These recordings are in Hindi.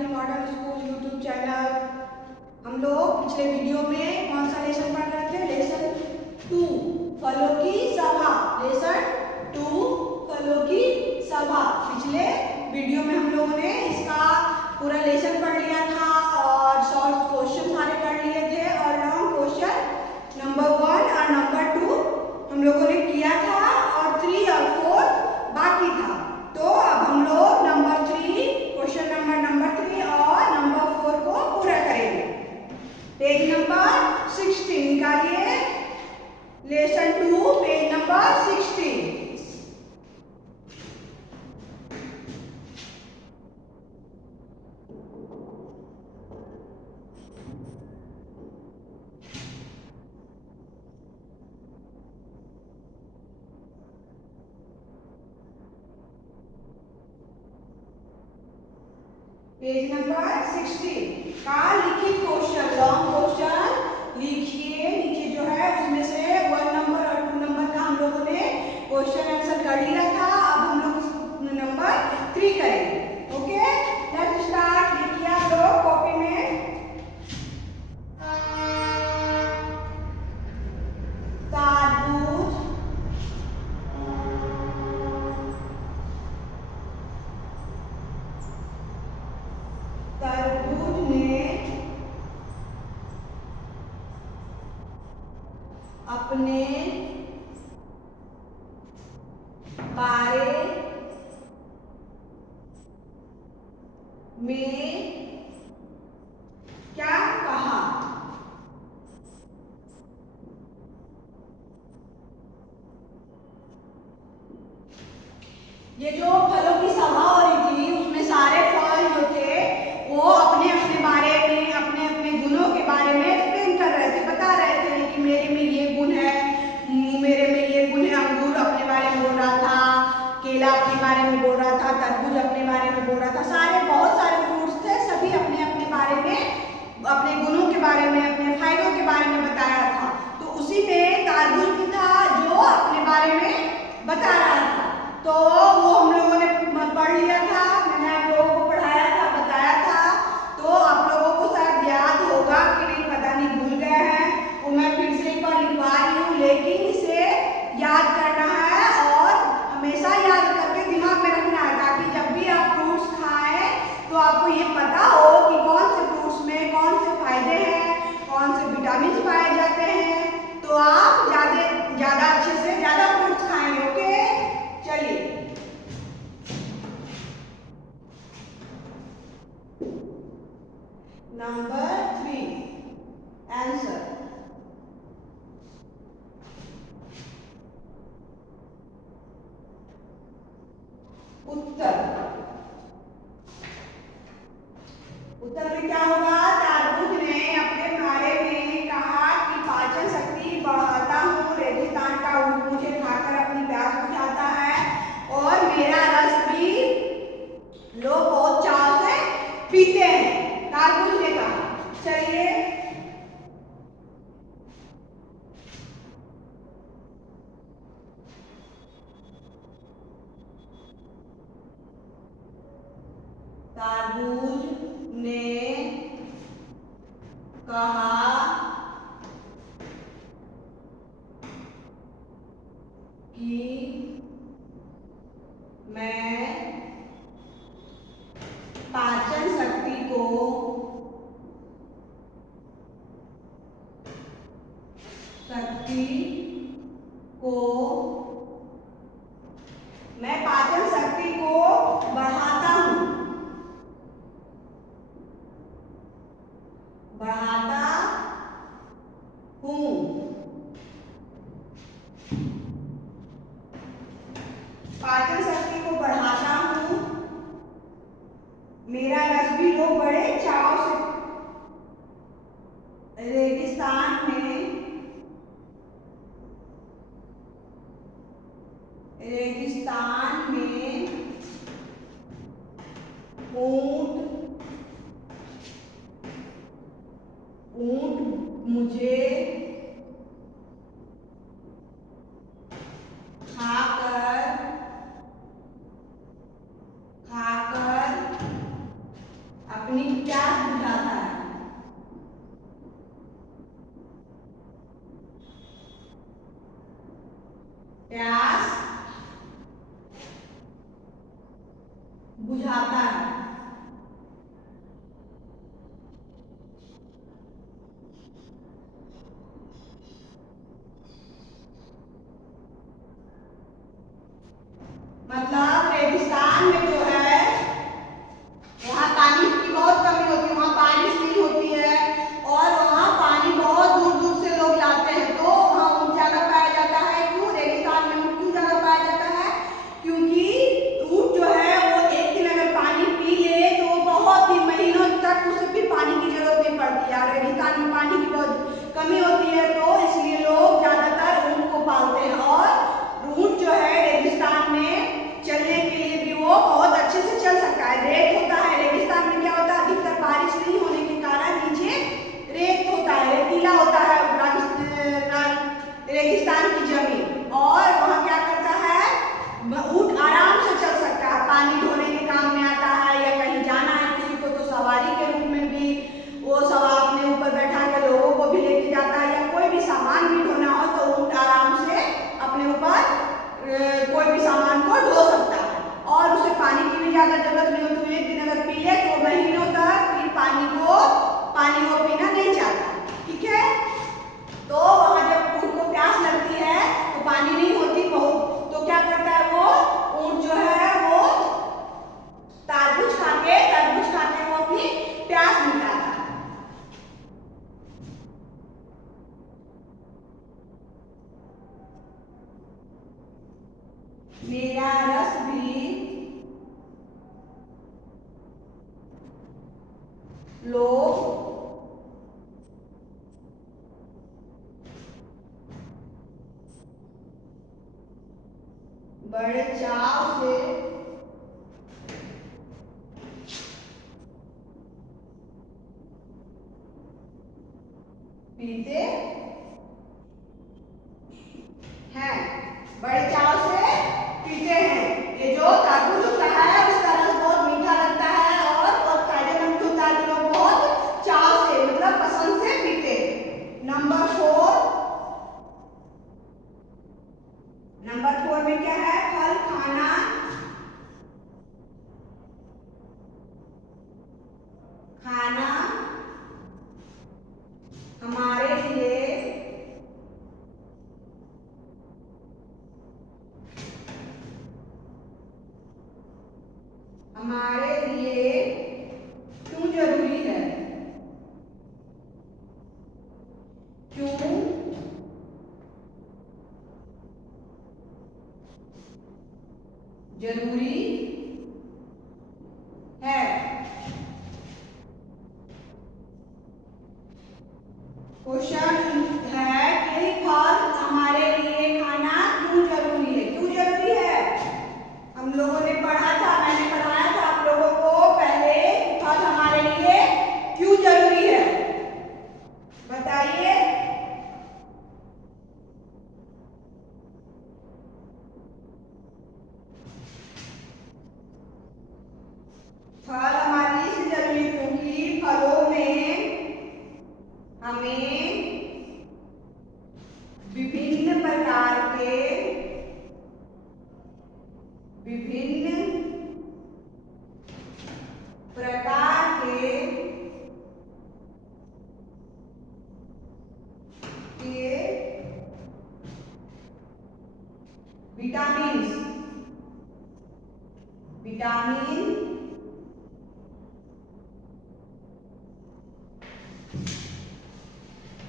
विद्यार्थी मॉडल स्कूल यूट्यूब चैनल। हम लोग पिछले वीडियो में कौन सा लेसन पढ़ रहे थे? लेसन 2 फलों की सभा। लेसन 2 फलों की सभा। पिछले वीडियो में हम लोगों ने इसका पूरा लेसन पढ़ लिया था और शॉर्ट क्वेश्चन सारे कर लिए थे और लॉन्ग क्वेश्चन नंबर 1 और नंबर 2 हम लोगों ने किया था और 3 और 4 बाकी था। तो अब हम लोग नंबर 3 क्वेश्चन नंबर 3 और नंबर 4 को पूरा करेंगे। पेज नंबर 16 निकालिए। Lesson 2 page number 16। Page number 16 का लिखित क्वेश्चन लॉन्ग क्वेश्चन लिखिए। नीचे जो है उसमें से 1 नंबर और 2 नंबर का हम लोगों ने क्वेश्चन आंसर कर लिया था। अब हम लोग नंबर 3 करेंगे। Okay, let's start. लिखिए आप लोग कॉपी में। तरबूज, तरबूज ने अपने बारे में क्या कहा? ये जो फलों की सभा हो रही थी उसमें सारे फल जो थे वो अपने अपने बारे में अपने अपने गुणों के बारे में एक्सप्लेन कर रहे थे, बता रहे थे कि मेरे में ये गुण है, मेरे में ये गुण है। अंगूर अपने बारे में बोल रहा था, केला अपने बारे में बोल रहा था, तरबूज अपने बारे में बोल रहा था। सारे बहुत सारे फ्रूट्स थे, सभी अपने अपने बारे में अपने गुणों के बारे में अपने फायदों के बारे में बताया था। तो उसी में तरबूज भी था जो अपने बारे में बता रहा था। तो वो हम लोगों ने पढ़ लिया था, मैंने आप लोगों को पढ़ाया था, बताया था। तो आप लोगों को शायद याद होगा कि नहीं, पता नहीं, भूल गए हैं। वो मैं फिर से एक बार लिखवा रही हूँ, लेकिन इसे याद करना है और हमेशा याद करके दिमाग में रखना है, ताकि जब भी आप फ्रूट्स खाएं तो आपको ये पता हो कि कौन से फ्रूट्स में कौन से फायदे हैं, कौन से विटामिन पाए जाते हैं। तो आप ज़्यादा अच्छे से ज़्यादा फ्रूट्स खाएंगे। ओके, चलिए। Number 3 answer. उत्तर में क्या होगा? तरबूज ने अपने बारे में कहा कि पाचन शक्ति बढ़ाता हूँ, रेगिस्तान का ऊँट मुझे खाकर अपनी प्यास बुझाता है और मेरा रस भी लोग बहुत चाव से पीते हैं, तरबूज ने कहा। चलिए, तरबूज ने कहा कि मैं पाचन शक्ति को मैं पाचन शक्ति को बढ़ाता हूँ, पाचन शक्ति को बढ़ाता हूँ। मेरा रस भी लोग बड़े चाव से रेगिस्तान में ऊंट मुझे खाकर अपनी प्यास बुझाता है। मतलब रेगिस्तान में जो है वहाँ पानी की बहुत कमी होती है, वहाँ बारिश नहीं होती है और वहाँ पानी बहुत दूर दूर से लोग लाते हैं, तो वहाँ ऊँट ज़्यादा पाया जाता है। क्यों रेगिस्तान में ऊँट क्यों ज़्यादा पाया जाता है? क्योंकि ऊँट जो है वो एक दिन अगर पानी पी ले तो बहुत ही महीनों तक उसे फिर पानी की जरूरत नहीं पड़ती है। रेगिस्तान में पानी की बहुत कमी होती है, तो इसलिए लोग ज़्यादातर ऊँट को पालते हैं। और ऊँट जो है रेगिस्तान में चलने के लिए भी वो बहुत अच्छे से चल सकता है। रेत होता है रेगिस्तान में, क्या होता है अधिकतर बारिश नहीं होने के कारण नीचे रेत होता है, रेतीला होता है रेगिस्तान की जमीन। और वहाँ क्या करता है ऊँट आराम से चल सकता है, पानी ढोने के काम में आता है या कहीं जाना है किसी को तो सवारी के रूप में भी वो सवार अपने ऊपर बैठा के लोगों को भी लेके जाता है, या कोई भी सामान भी ढोना हो तो ऊँट आराम से अपने ऊपर कोई भी सामान को ढो सकता है। और उसे पानी की भी ज़्यादा जरूरत नहीं होती, तो एक दिन अगर पी ले तो महीनों तक फिर पानी वो पीना नहीं चाहता। ठीक है, तो वहाँ जब ऊँट को प्यास लगती है तो पानी नहीं होती बहुत, तो क्या करता है वो ऊँट जो है वो तरबूज खा के वो अपनी प्यास मिटाता है। मेरा रस भी लोग बड़े चाव से पीते हैं, बड़े चाव से पीते हैं। ये जो तरबूज होता है उसका रस बहुत मीठा लगता है और बहुत फायदेमंद होता है, तो लोग बहुत चाव से मतलब पसंद से पीते हैं। नंबर 4 में क्या है? फल खाना हमारे लिए क्यों जरूरी है? क्यों जरूरी है? क्वेश्चन है कि फल हमारे लिए खाना क्यों जरूरी है? क्यों जरूरी है? हम लोगों ने पढ़ा था, मैंने पढ़ाया था आप लोगों को पहले कि फल हमारे लिए क्यों जरूरी है, बताइए। फल हमारे लिए इसलिए जरूरी क्योंकि फलों में हमें विभिन्न प्रकार के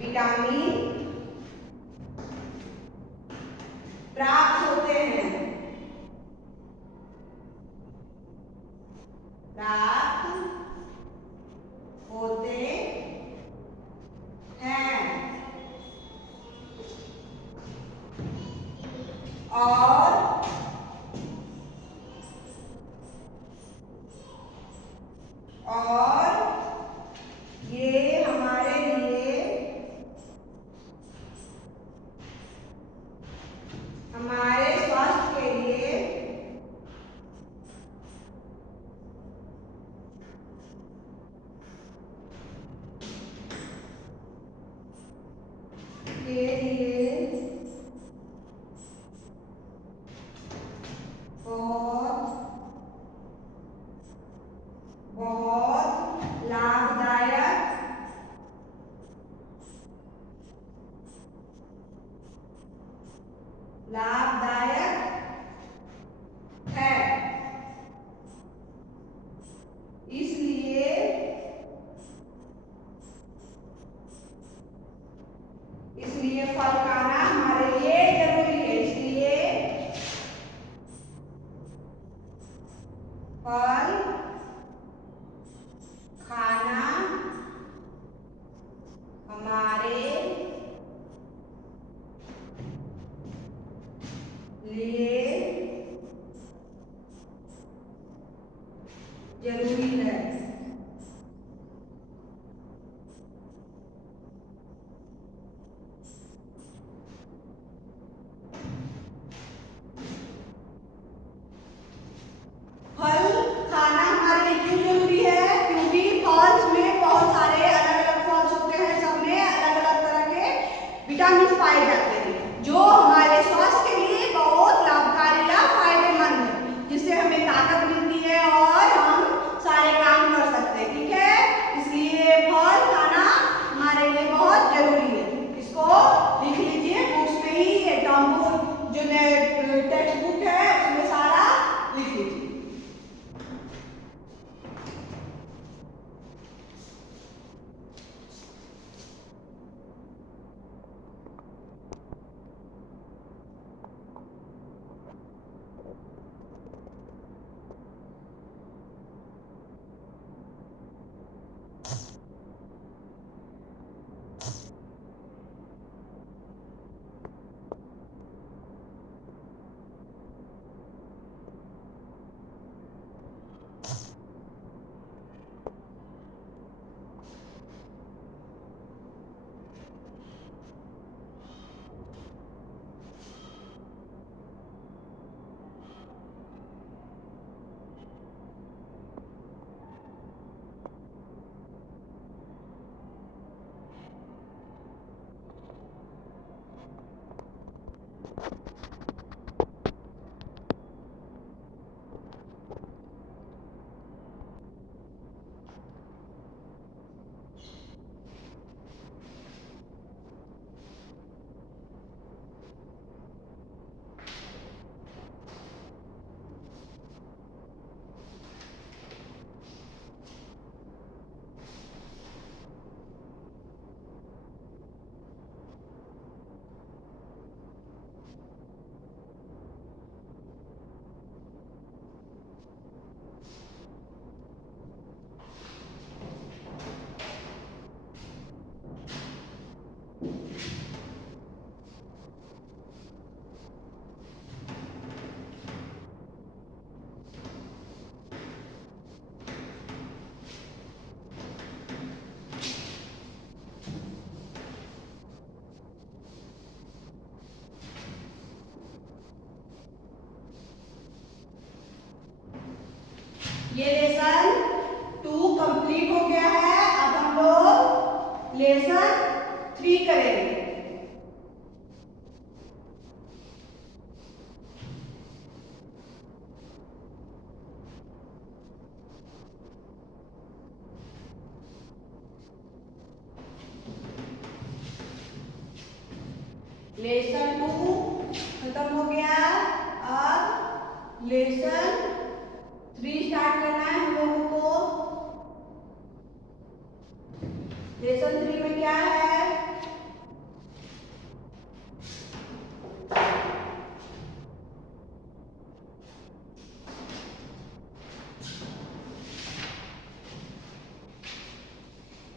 विटामिन प्राप्त होते हैं, और ये हमारे लिए हमारे स्वास्थ्य के लिए लाभदायक है। इसलिए फल खाना हमारे लिए जरूरी है। इसलिए फल खाना हमारे लिए जरूरी है। फल खाना हमारे लिए क्यों जरूरी है? क्योंकि फल्स में बहुत सारे अलग अलग फल्स होते हैं, सब में अलग अलग तरह के विटामिन पाए जाते हैं जो हमारे स्वास्थ्य के लिए बहुत लाभकारी या फायदेमंद है, जिससे हमें ताकत मिलती है और हम सारे काम कर सकते हैं। ठीक है, इसलिए फल खाना हमारे लिए बहुत जरूरी है। इसको लिख लीजिए बुक्स में ही, ये टर्म बुक जो टेक्स्ट बुक है उसमें सारा लिख लीजिए। ये लेसन 2 कंप्लीट हो गया है। अब हम लोग लेसन 3 करेंगे। लेसन 2 खत्म हो गया। अब लेसन 3 स्टार्ट करना है हम लोगों को। लेसन 3 में क्या है?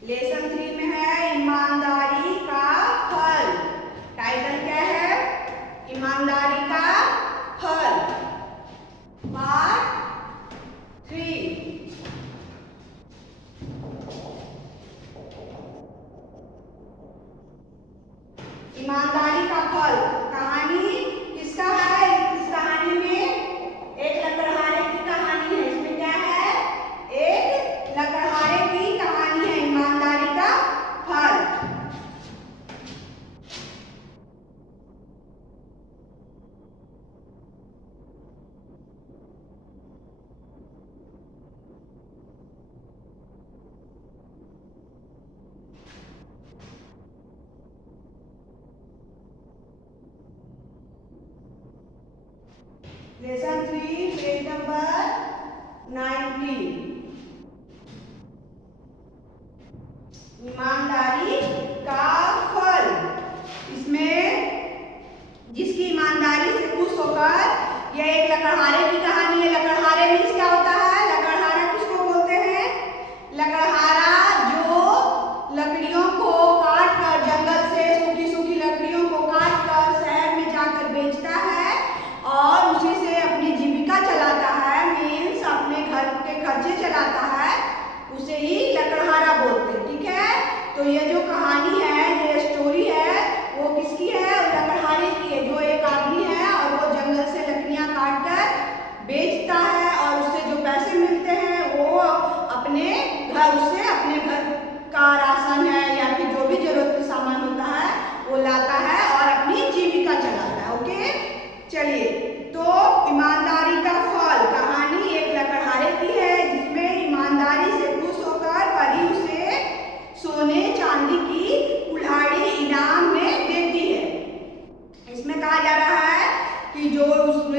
लेसन 3 में है ईमानदारी का फल। टाइटल क्या है? ईमानदारी का फल, पार्ट 3। ईमानदारी का फल कहानी किसका है? इस कहानी में एक लकड़हारे की कहानी है। इसमें क्या है? एक लकड़हारे की कहानी है, ईमानदारी का लेसन 3 पेज नंबर 19। ईमानदारी का फल। इसमें जिसकी ईमानदारी से खुश होकर, यह एक लकड़हारे की कहानी है। लकड़हारे मीन्स क्या होता है? लकड़हारा किसको बोलते हैं? लकड़हारा जो लकड़ियों को काट कर, जंगल से सूखी सूखी लकड़ियों को काट कर शहर में जाकर बेचता है और उसी से अपनी जीविका चलाता है, मीन्स अपने घर के खर्चे चलाता है, उसे ही लकड़हारा बोलते हैं। ठीक है, तो ये जो कहानी है, ये स्टोरी है, वो किसकी है? लकड़हारे की है। जो एक आदमी है और वो जंगल से लकड़ियां काट कर बेचता है और उससे जो पैसे मिलते हैं वो अपने घर, उससे अपने घर का राशन है या फिर जो भी जरूरत का सामान होता है वो लाता है और अपनी जीविका चलाता है। ओके, चलिए, तो ईमानदारी का फल कहानी एक लकड़हारे की है, जिसमें ईमानदारी से खुश होकर परी उसे सोने चांदी की कुल्हाड़ी इनाम में देती है। इसमें कहा जा रहा है कि जो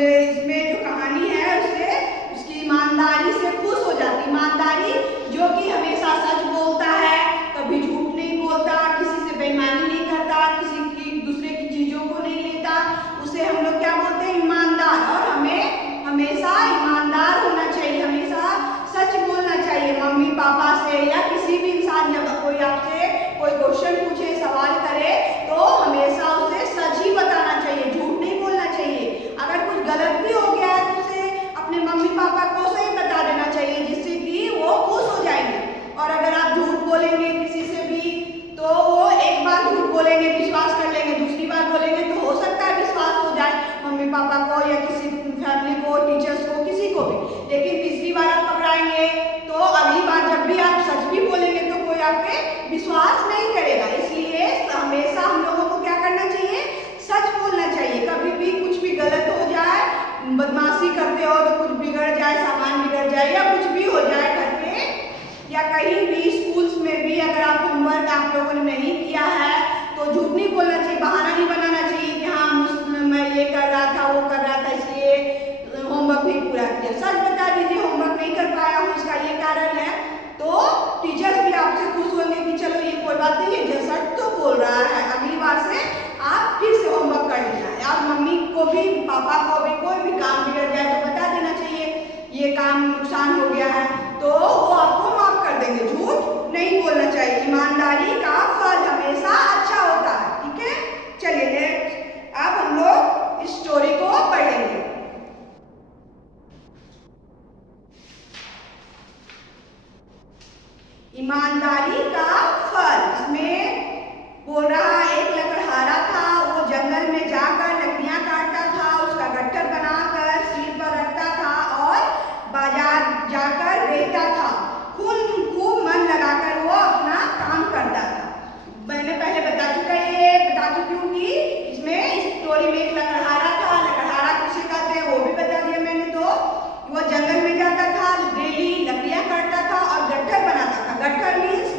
इसमें जो कहानी है उससे उसकी ईमानदारी से खुश हो जाती। ईमानदारी जो कि हमेशा सच बोलता है, कभी झूठ नहीं बोलता, किसी से बेईमानी नहीं करता, किसी की दूसरे की चीजों को नहीं लेता, उसे हम लोग क्या बोलते हैं? ईमानदार। और हमें हमेशा ईमानदार होना चाहिए, हमेशा सच बोलना चाहिए मम्मी पापा से या किसी भी इंसान। जब कोई आपसे कोई क्वेश्चन पूछे, सवाल करे, तो हमेशा उसे सच ही बताना चाहिए, झूठ नहीं बोलना चाहिए। अगर कुछ गलत भी हो गया है तो उसे अपने मम्मी पापा को सही बता देना चाहिए, जिससे कि वो खुश हो जाएंगे। और अगर आप झूठ बोलेंगे किसी से भी तो वो एक बार झूठ बोलेंगे, विश्वास कर लेंगे, दूसरी बार बोलेंगे तो हो सकता है विश्वास हो जाए मम्मी पापा को या किसी फैमिली को, टीचर्स को, किसी को भी। लेकिन तीसरी बार आप पकड़ाएंगे तो अगली बार जब भी आप सच भी बोलेंगे तो कोई आप पे विश्वास नहीं करेगा। इसलिए हमेशा हम लोगों को क्या करना चाहिए? सच बोलना चाहिए। कभी भी कुछ भी गलत हो जाए, बदमाशी करते हो तो कुछ बिगड़ जाए, सामान बिगड़ जाए या कुछ भी हो जाए घर पे या कहीं भी, स्कूल्स में भी अगर आप होमवर्क आप लोगों ने नहीं किया है तो झूठ नहीं बोलना चाहिए, बहाना नहीं बनाना चाहिए कि हाँ मैं ये कर रहा था, वो कर रहा था, इसलिए होमवर्क नहीं पूरा किया। सच बता दीजिए होमवर्क नहीं कर पाया हूँ, इसका ये कारण है, तो टीचर्स भी आपसे खुश होंगे कि चलो ये कोई बात नहीं है, जो सच तो बोल रहा है, अगली बार से आप फिर से होमवर्क कर लेना है। आप मम्मी को भी पापा को भी कोई भी काम बिगड़ जाए तो बता देना चाहिए ये काम नुकसान हो गया है, तो वो आपको माफ कर देंगे। झूठ नहीं बोलना चाहिए। ईमानदारी का फल हमेशा अच्छा होता है। ठीक है, चलिए अब हम लोग इस स्टोरी को पढ़ेंगे। ईमानदारी का फल। इसमें बोल रहा एक लकड़हारा था, वो जंगल में जाकर लकड़ियां काटता था, उसका गट्ठर बनाकर सिर पर रखता था और बाजार जाकर बेचता था। खूब मन लगाकर वो अपना काम करता था। मैंने पहले बता चुकी हूँ कि इसमें इस स्टोरी में एक लकड़हारा था। लकड़हारा किसे कहते हैं वो भी बता दिया मैंने। तो वो जंगल में जाता था, डेली लकड़ियां काटता था और गट्ठर बनाता था। गट्ठर मीन्स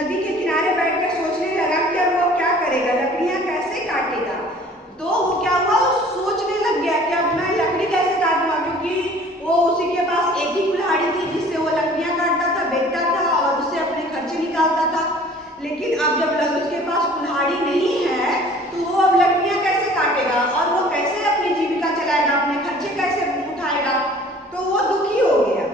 नदी के किनारे बैठकर सोचने लगा कि अब वो क्या करेगा, लकड़ियां कैसे काटेगा। तो वो क्या हुआ, सोचने लग गया कि अब मैं लकड़ी कैसे काटूंगा, क्योंकि वो उसी के पास एक ही कुल्हाड़ी थी जिससे वो लकड़ियां काटता था, बेचता था और उससे अपने खर्चे निकालता था। लेकिन अब जब उसके पास कुल्हाड़ी नहीं है तो वो अब लकड़ियां कैसे काटेगा और वो कैसे अपनी जीविका चलाएगा, अपने खर्चे कैसे उठाएगा। तो वो दुखी हो गया।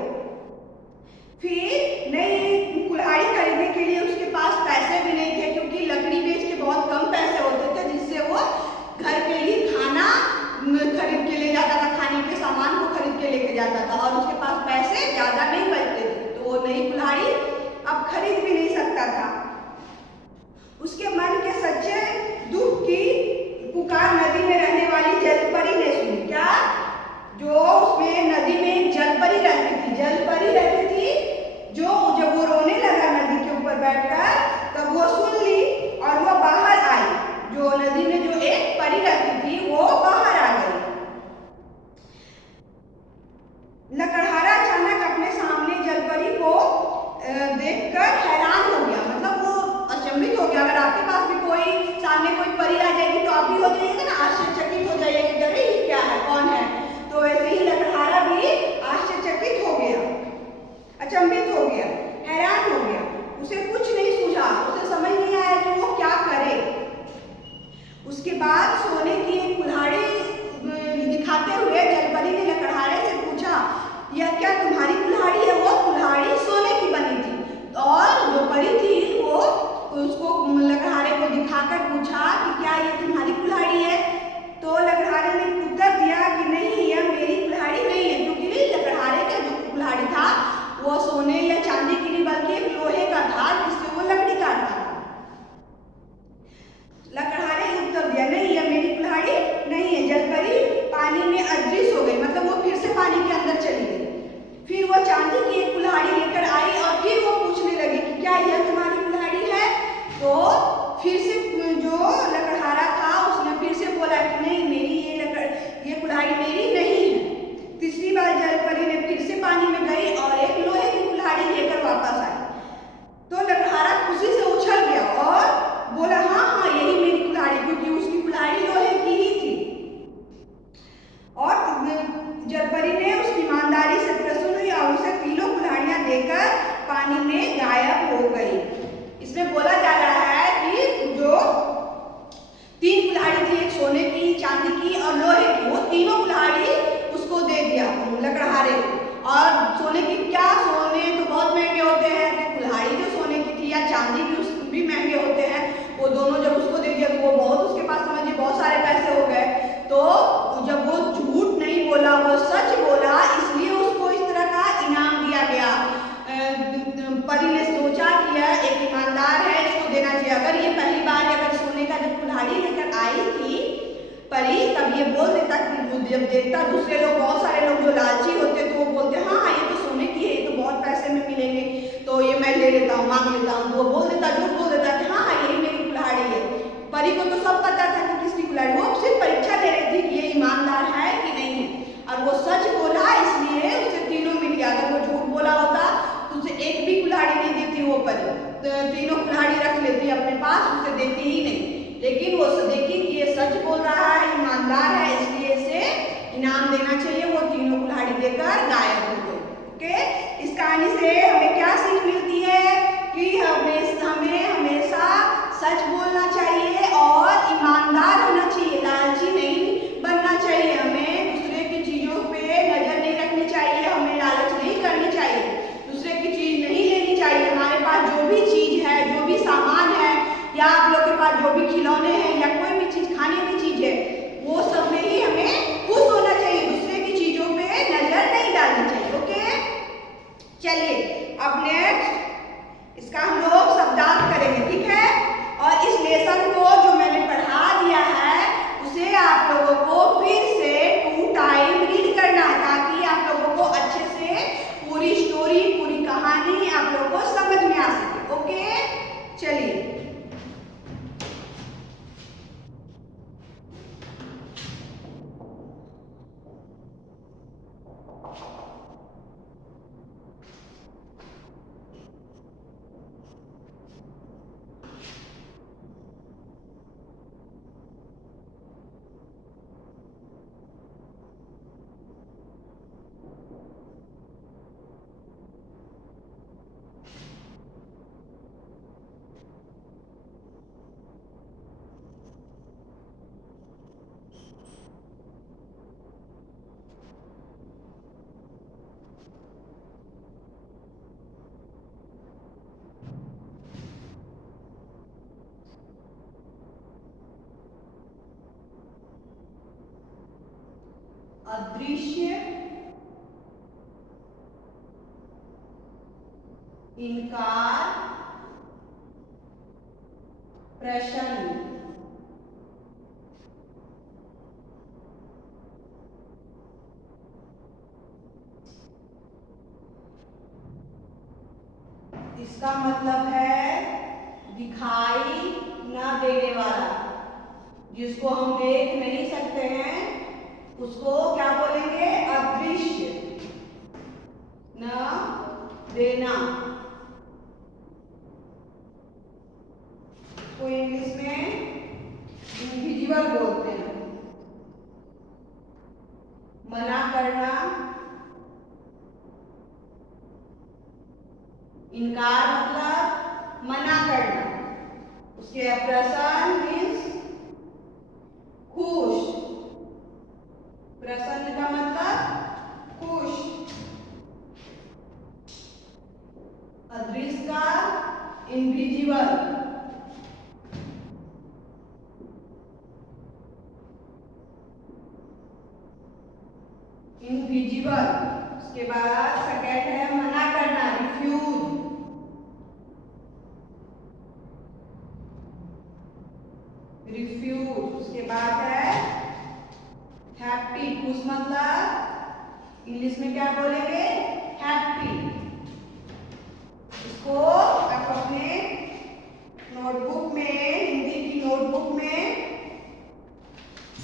फिर नई कुल्हाड़ी खरीदने के लिए उसके पास पैसे भी नहीं थे, क्योंकि लकड़ी बेच के बहुत कम पैसे होते थे जिससे वो घर के लिए खाना खरीद के ले जाता था, खाने के सामान को खरीद के लेके जाता था और उसके पास पैसे ज्यादा नहीं बचते थे। तो वो नई कुल्हाड़ी अब खरीद भी नहीं सकता था। उसके मन के सच्चे दुख की पुकार नदी में रहने वाली जलपरी ने सुनी। क्या, जो उसमें नदी में एक जलपरी रहती थी, जलपरी रहती थी, जो जब वो रोने लगा नदी के ऊपर बैठकर तब वो सुन ली और वो बाहर आई। जो नदी में जो एक परी रहती थी वो बाहर आ गई। लकड़हारा अचानक अपने सामने जलपरी को देखकर हैरान हो गया, मतलब वो अचंभित हो गया। अगर आपके पास भी कोई सामने कोई परी आ जाएगी तो आप भी हो जाइएगा ना, आश्चर्यचकित हो जाइएगा, अरे ये क्या है, कौन है। तो वैसे ही लकड़हारा भी आश्चर्यचकित हो गया, अचंभित हो गया, हैरान हो गया। उसे कुछ नहीं सूझा, उसे समझ नहीं आया कि वो क्या करे। उसके बाद सोने की एक कुल्हाड़ी दिखाते हुए जलपरी ने लकड़हारे से पूछा, यह क्या तुम्हारी कुल्हाड़ी है? वो कुल्हाड़ी सोने की बनी थी और जो परी थी वो उसको लकड़हारे को दिखाकर पूछा कि क्या ये तुम्हारी कुल्हाड़ी है? तो लकड़हारे ने उत्तर दिया कि नहीं, यह मेरी कुल्हाड़ी नहीं है, क्योंकि लकड़हारे का जो कुल्हाड़ी था वो सोने या चांदी की नहीं बल्कि एक लोहे का था जिससे वो लकड़ी काटता था। लकड़हारे ने उत्तर दिया, नहीं, यह मेरी कुल्हाड़ी नहीं है। जलपरी पानी में अदृश्य हो गई, मतलब वो फिर से पानी के अंदर चली गई। फिर वो चांदी की एक कुल्हाड़ी लेकर आई और फिर वो पूछने लगी कि क्या यह तुम्हारी कुल्हाड़ी है? तो फिर से जो लकड़हारा था उसने फिर से बोला कि नहीं, मेरी ये कुल्हाड़ी मेरी नहीं है। तीसरी बार जलपरी ने फिर से पानी में गई और एक लोहे की कुल्हाड़ी लेकर वापस आई। तो लकड़हारा खुशी से उछल गया और बोला, हाँ हाँ, यही मेरी कुल्हाड़ी, क्योंकि उसकी कुल्हाड़ी लोहे की ही थी। और जलपरी ने उसकी ईमानदारी से प्रसन्न हुई और उसे तीनों कुल्हाड़ियां देकर पानी में गायब हो गई। इसमें बोला जा रहा है कि जो तीन कुल्हाड़ी थी, एक सोने की, चांदी की और लोहे की, वो तीनों कुल्हाड़ी उसको दे दिया लकड़हारे को। और सोने की क्या, सोने तो बहुत महंगे होते हैं, तो कुल्हाड़ी जो सोने की थी या चांदी भी महंगे होते हैं, वो दोनों जब उसको दे दिया तो वो बहुत, उसके पास समझिए बहुत सारे पैसे हो गए। तो जब वो झूठ नहीं बोला, वो सच बोला, इसलिए उसको इस तरह का इनाम दिया गया। परी ने सोचा कि यह एक ईमानदार है, इसको देना चाहिए। अगर ये पहली बार अगर सोने का जब कुल्हाड़ी लेकर आई थी परी, तब ये बोल देता कि जब देखता दूसरे लोग, बहुत सारे लोग जो लालची होते तो वो बोलते, हाँ हाँ, ये तो सोने की है, ये तो बहुत पैसे में मिलेंगे, तो ये मैं ले लेता हूँ, मांग लेता हूँ। तो वो बोल देता, झूठ बोल देता कि हाँ हाँ, यही मेरी कुल्हाड़ी है। परी को तो सब पता था कि किसकी कुल्हाड़ी, वो सिर्फ परीक्षा ले रही थी कि ये ईमानदार है कि नहीं है। और वो सच बोला, इसलिए उसे तीनों मिल गया। अगर वो झूठ बोला होता तो उसे एक भी कुल्हाड़ी नहीं देती वो परी, तो तीनों कुल्हाड़ी रख लेती अपने पास, उसे देती ही नहीं। लेकिन वो देखी कि ये सच बोल रहा है, ईमानदार है, इसलिए इसे इनाम देना चाहिए। वो तीनों कुल्हाड़ी देकर गायब हो गई। ओके, इस कहानी से हमें क्या सीख मिलती है कि हमें हमेशा सच बोलना चाहिए और ईमानदार होना चाहिए, लालची नहीं बनना चाहिए। हमें दूसरे की चीजों पे नजर नहीं रखनी चाहिए, हमें लालच नहीं करनी चाहिए, दूसरे की चीज नहीं लेनी चाहिए। हमारे पास जो भी चीज है, जो भी सामान है, या आप लोग के पास जो भी खिलौने हैं या कोई भी चीज, खाने की चीज है, वो सब में ही हमें खुश होना चाहिए, दूसरे की चीजों पे नजर नहीं डालनी चाहिए। ओके, चलिए अब नेक्स्ट अदृश्य, इनकार, प्रश्न। इसका मतलब है दिखाई न देने वाला, जिसको हम देख नहीं सकते हैं उसको क्या बोलेंगे? अदृश्य। न देना, इसको इंग्लिश में इनविजिबल बोलते हैं। मना करना, इनकार मतलब मना करना। उसके प्रसन्न मीन्स खुश, प्रसन्न का मतलब खुश। अदृश्य का इनविजिबल, इनविजिबल। उसके बाद सेकेंड है मना करना, रिफ्यूज, रिफ्यूज। उसके बाद है हैप्पी, खुश मतलब इंग्लिश में क्या बोलेंगे? हैप्पी। इसको आप अपने नोटबुक में, हिंदी की नोटबुक में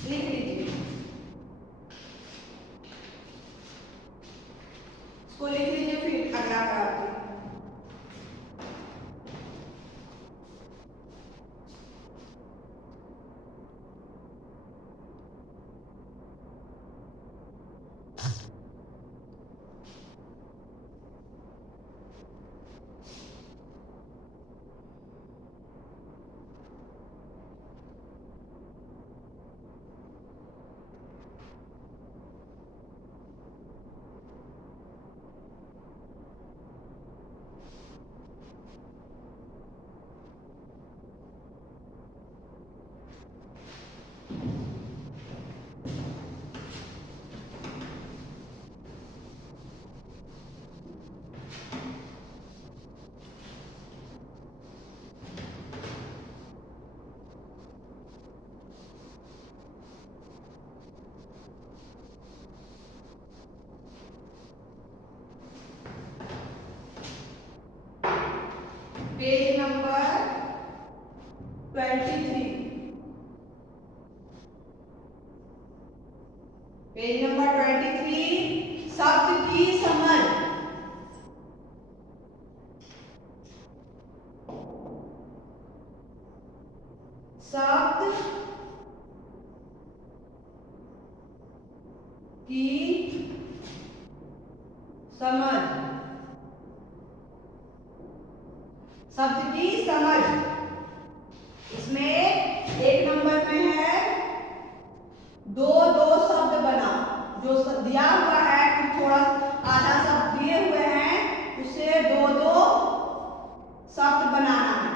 लिख लीजिए। इसको लिख लीजिए, फिर अगला कराते हैं। पेज नंबर 23, पेज नंबर 23, शब्द की समझ। शब्द की समझ, शब्द की समझ। इसमें एक नंबर में है दो दो शब्द बनाओ। जो दिया हुआ है कि थोड़ा आधा शब्द दिए हुए हैं, उसे दो दो शब्द बनाना है।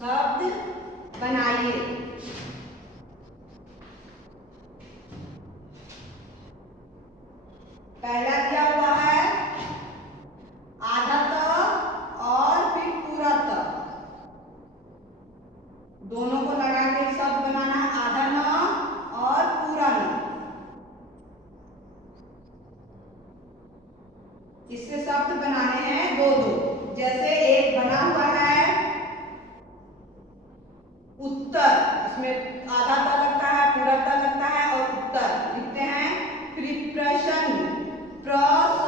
शब्द बनाइए। पहला दिया हुआ है आधा तक और फिर पूरा तक, दोनों को लगा के शब्द बनाना है, आधा न और पूरा न। इससे शब्द बनाने हैं दो दो। जैसे एक बना हुआ है उत्तर, इसमें आधा त लगता है, पूरा त लगता है और उत्तर लिखते हैं। फिर प्रश्न, प्र स,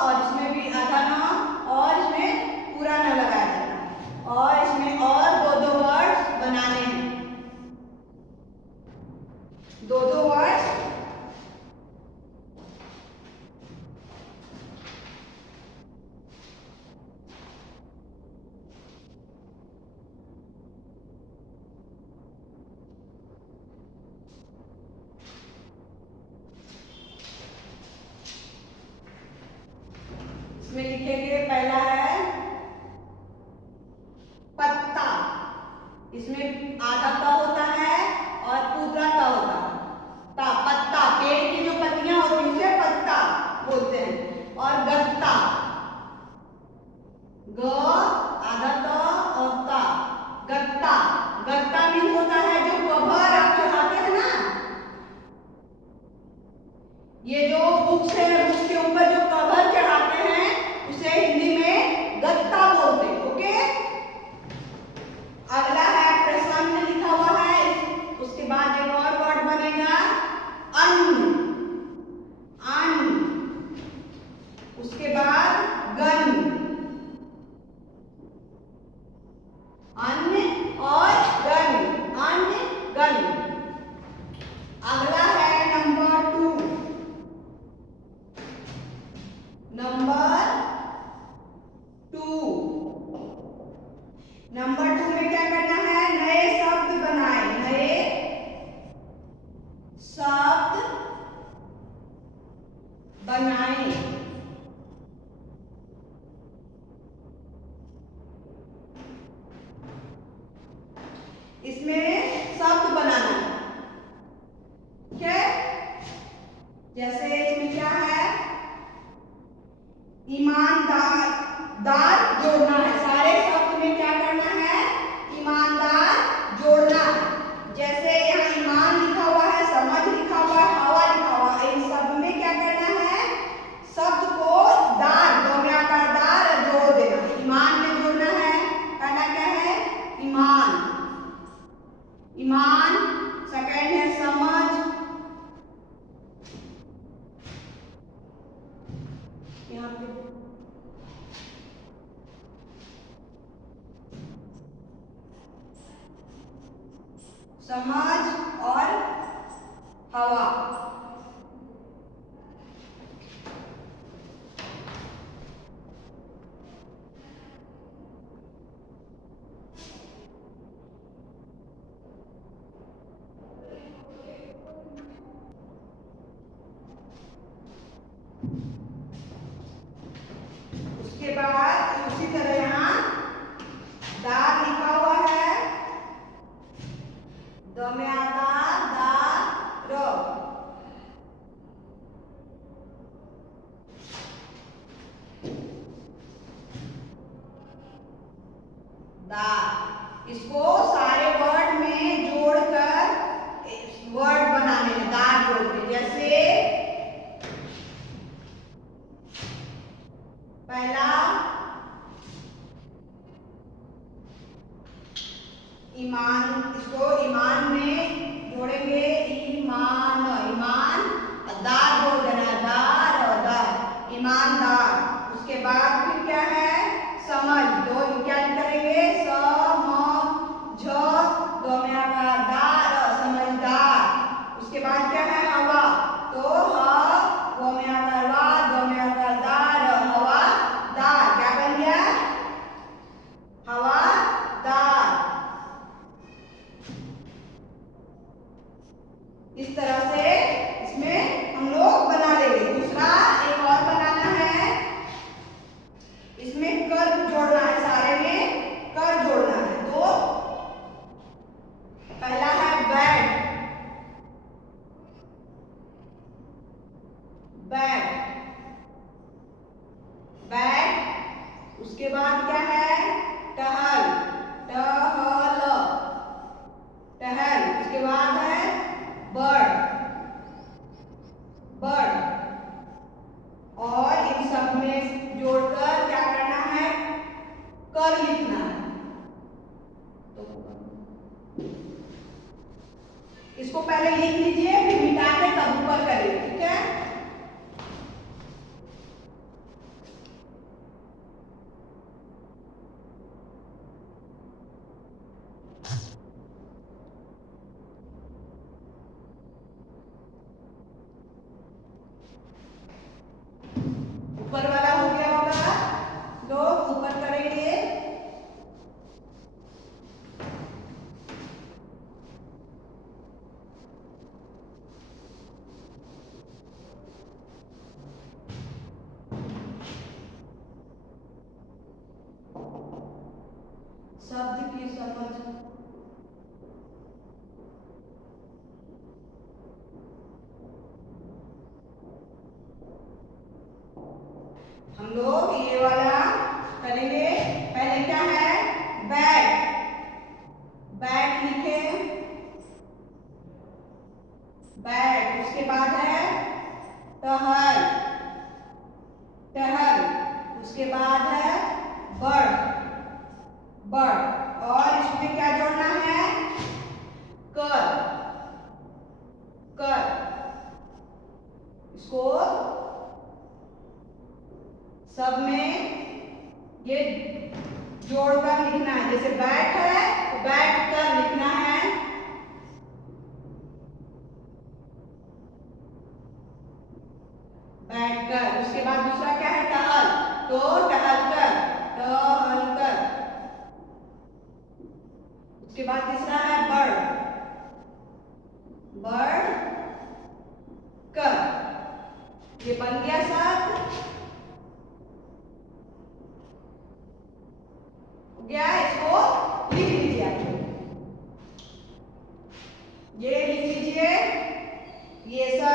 और इसमें भी आधा न और इसमें पूरा न लगाया जाता है। और इसमें और दो दो वर्ड्स बनाने हैं, दो दो वर्ड्स। ये जो बुक्स है, बुक्स के ऊपर जो कवर चढ़ाते हैं उसे हिंदी में गत्ता बोलते हैं। ओके, अगला है प्रसन्न लिखा हुआ है, उसके बाद एक और वर्ड बनेगा अन्न, अन्न, उसके बाद गन, अन्न और गन, अन्न गन। अगला है नंबर 2, नंबर 2, नंबर 2 में क्या करना है, नए शब्द बनाए, नए शब्द बनाए। इसमें शब्द बनाना, ठीक है। जैसे इसमें क्या है, ईमानदार, दार जोड़ना है, सारे शब्द में क्या करना है, ईमानदार जोड़ना है। जैसे यहाँ ईमान लिखा हुआ है, समझ लिखा हुआ है, हवा लिखा हुआ है, इन सब में क्या करना है, शब्द को दार, दो में आकार दार जोड़ देना, ईमान में जोड़ना है। पहला क्या है, ईमान, ईमान, सेकंड है समझ, यहाँ पे समझ और हवा। उसके बाद उसी तरह यहाँ दार लिखा हुआ है, द में आकार दार, दार, इसको सारे वर्ड में जोड़कर वर्ड बनाने में दार जोड़ते। जैसे पहला ईमान, इसको ईमान में जोड़ेंगे, ईमान, ईमान, दार जोड़ देना, दार और दार, ईमानदार। उसके बाद फिर क्या है, समझ, दो क्या करेंगे, समझ, दो में आकार दार, समझदार। उसके बाद क्या है, हवा, तो ह, दो में आकार वा, दो में आकार दार, हवा दार, क्या बन गया, हवा दार। इस तरह से इसमें हम लोग बना लेंगे। दूसरा एक और बनाना है, इसमें कर जोड़ना है, सारे में कर जोड़ना है। तो पहला है बैट, बैट, बैट। उसके बाद क्या है, टहल, टहल, टहल। उसके बाद है बर्ड, बर्ड। और इन सब में जोड़कर क्या करना है, कर लिखना है। तो इसको पहले लिख लीजिए, फिर मिटा के तब ऊपर करिए, ठीक है। ऊपर वाला हो गया होगा, तो ऊपर करेंगे, शब्द की समझ, हम लोग ये वाला करेंगे। पहले क्या है, बैट, बैट लिखे, बैट। उसके बाद है टहल, टहल। उसके बाद है बढ़, बढ़। और इसमें क्या जोड़ना है? कर, कर। इसको सब में ये जोड़कर लिखना है। जैसे बैठ है तो बैठ कर लिखना है, बैठ कर। उसके बाद दूसरा क्या है? टहल, तो टहल कर, टहल कर। उसके बाद तीसरा है बढ़, बढ़ कर। ये बन गया शब्द, हो गया। इसको लिख लीजिए आप, ये लिख लीजिए। ये सब